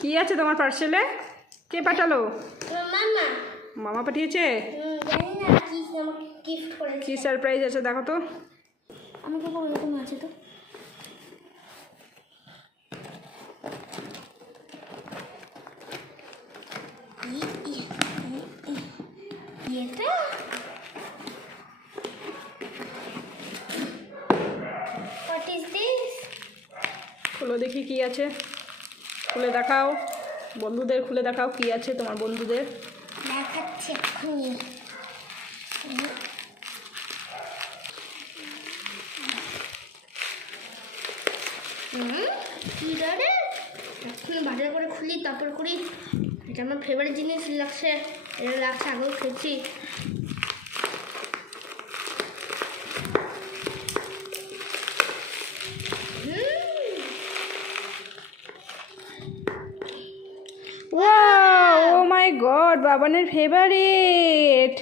কি আছে তোমার পার্সেলে? কে পাঠালো? মামা। মামা পাঠিয়েছে? জানি না কি আমাকে গিফট করেছে। কি সারপ্রাইজ আছে দেখো তো। আমাকে বলো এরকম আছে তো। এটা What is this? খুলে দেখি কি আছে। খুলে দেখাও, বন্ধুদের খুলে দেখাও কি আছে তোমার বন্ধুদের। দেখাচ্ছি এক্ষুনি। কি রে? এখন বাজার করে খুলি তারপর করি। এটা আমার ফেভারিট জিনিস লাগছে। এটা লাগছে, আগেও খেয়েছি। ওয়াও, ও মাই গড, বাবানের ফেভারিট।